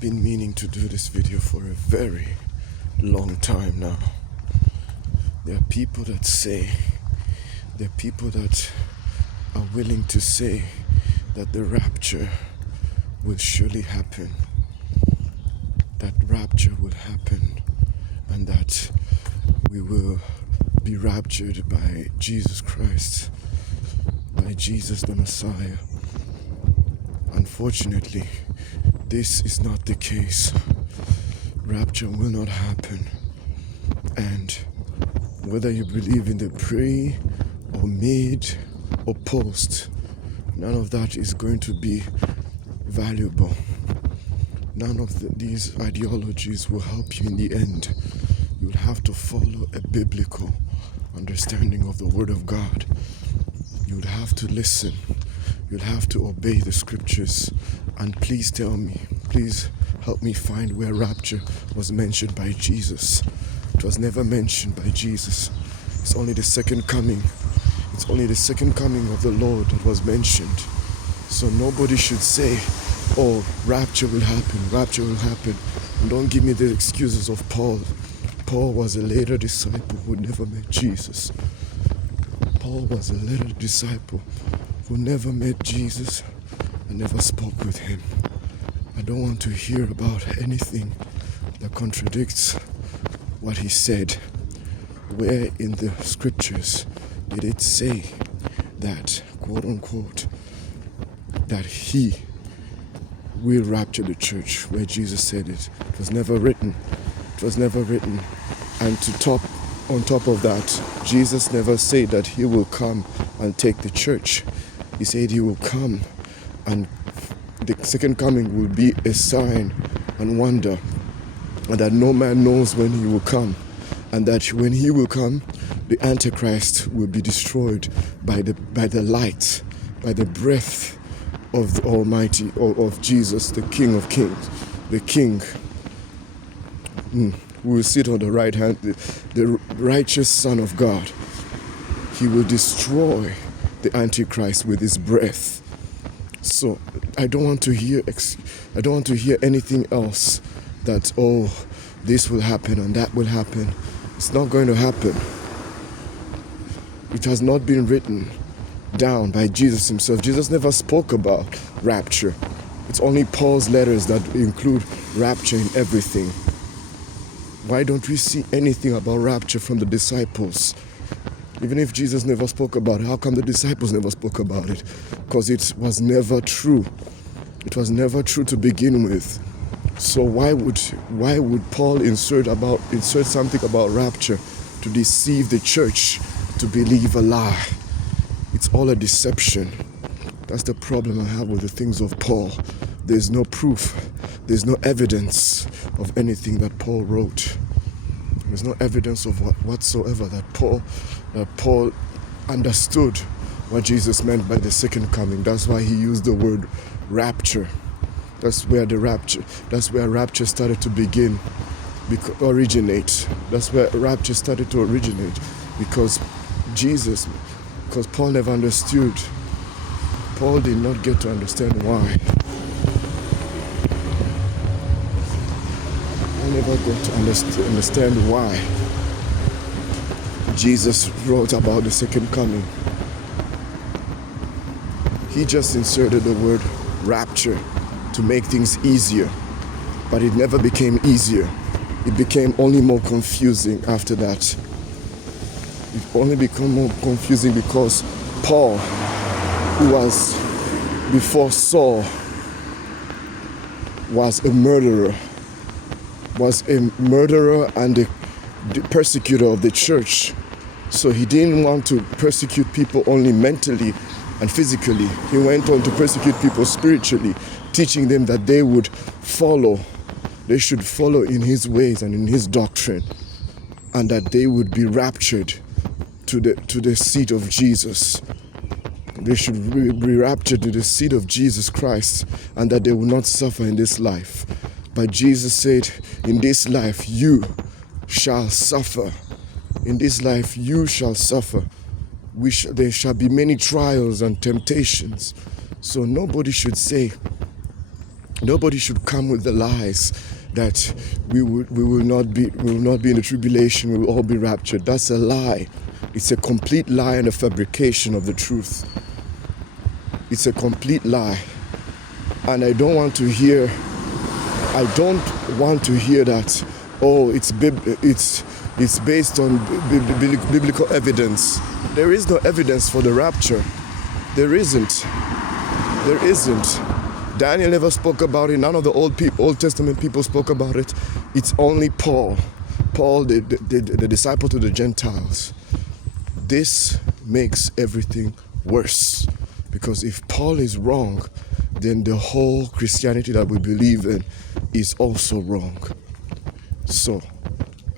been meaning to do this video for a very long time now. There are people that are willing to say that the rapture will surely happen. That rapture will happen and that we will be raptured by Jesus Christ, by Jesus the Messiah. Unfortunately, this is not the case. Rapture will not happen. And whether you believe in the pre or mid or post, none of that is going to be valuable. None of these ideologies will help you in the end. You'll have to follow a biblical understanding of the Word of God. You'll have to listen. You'll have to obey the scriptures. And please tell me, please help me find where rapture was mentioned by Jesus. It was never mentioned by Jesus. It's only the second coming. It's only the second coming of the Lord that was mentioned. So nobody should say, oh, rapture will happen, rapture will happen. And don't give me the excuses of Paul. Paul was a later disciple who never met Jesus. Paul was a later disciple who never met Jesus and never spoke with him. I don't want to hear about anything that contradicts what he said. Where in the scriptures did it say that, quote unquote, that he will rapture the church, where Jesus said it? It was never written. It was never written. And on top of that, Jesus never said that he will come and take the church. He said he will come and the second coming will be a sign and wonder, and that no man knows when he will come, and that when he will come, the Antichrist will be destroyed by the light, by the breath of the Almighty, of Jesus, the King of Kings, the King who will sit on the right hand, the righteous Son of God. He will destroy the Antichrist with his breath. So I don't want to hear anything else that, oh, this will happen and that will happen. It's not going to happen. It has not been written down by Jesus himself. Jesus never spoke about rapture. It's only Paul's letters that include rapture in everything. Why don't we see anything about rapture from the disciples? Even if Jesus never spoke about it, how come the disciples never spoke about it? Because it was never true. It was never true to begin with. So why would Paul insert something about rapture to deceive the church to believe a lie? It's all a deception. That's the problem I have with the things of Paul. There's no proof. There's no evidence of anything that Paul wrote. There's no evidence of whatsoever that Paul understood what Jesus meant by the second coming. That's why he used the word rapture. That's where rapture started to begin, originate. That's where rapture started to originate, because Paul never understood. Paul did not get to understand why. I never got to understand why Jesus wrote about the second coming. He just inserted the word rapture to make things easier, but it never became easier. It became only more confusing after that. It only became more confusing because Paul, who was before Saul, was a murderer and the persecutor of the church. So he didn't want to persecute people only mentally and physically. He went on to persecute people spiritually, teaching them that they should follow in his ways and in his doctrine, and that they would be raptured to the seat of Jesus. They should be raptured to the seat of Jesus Christ, and that they will not suffer in this life. But Jesus said, in this life you shall suffer. In this life you shall suffer. There shall be many trials and temptations. So nobody should say Nobody should come with the lies that we will not be in the tribulation, we will all be raptured. That's a lie. It's a complete lie and a fabrication of the truth. It's a complete lie. And I don't want to hear that, oh, it's based on biblical evidence. There is no evidence for the rapture. There isn't. Daniel never spoke about it. None of the Old Testament people spoke about it. It's only Paul, the disciple to the Gentiles. This makes everything worse, because if Paul is wrong, then the whole Christianity that we believe in is also wrong. So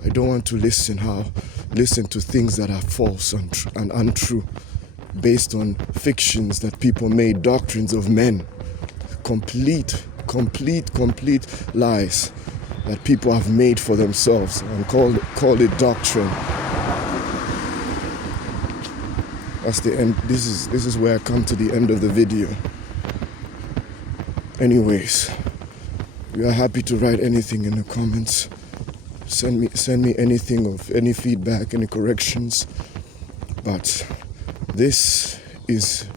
I don't want to listen to things that are false and untrue, based on fictions that people made, doctrines of men, complete lies that people have made for themselves and called it doctrine. That's the end. This is where I come to the end of the video. Anyways, we are happy to write anything in the comments. Send me anything of any feedback, any corrections. But this is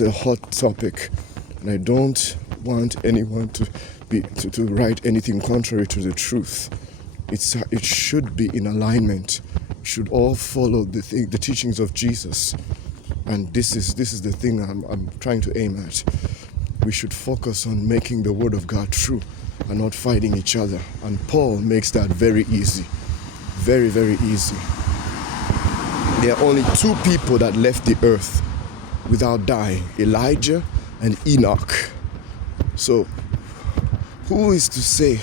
a hot topic, and I don't want anyone to write anything contrary to the truth. It should be in alignment. Should all follow the teachings of Jesus, and this is the thing I'm trying to aim at. We should focus on making the Word of God true and not fighting each other. And Paul makes that very easy, very, very easy. There are only two people that left the earth without dying: Elijah and Enoch. So who is to say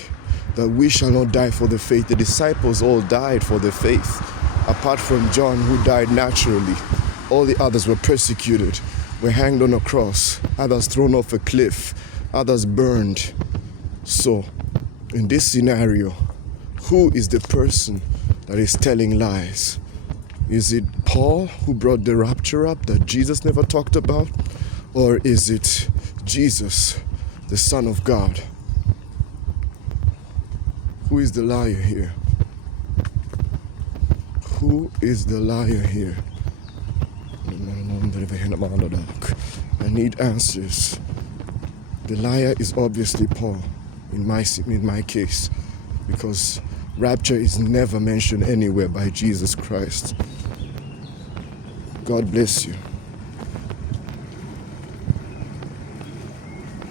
that we shall not die for the faith? The disciples all died for the faith. Apart from John, who died naturally, all the others were persecuted, were hanged on a cross, others thrown off a cliff, others burned. So, in this scenario, who is the person that is telling lies? Is it Paul, who brought the rapture up that Jesus never talked about? Or is it Jesus, the Son of God? Who is the liar here? Who is the liar here? I need answers. The liar is obviously Paul, in my case, because rapture is never mentioned anywhere by Jesus Christ. God bless you.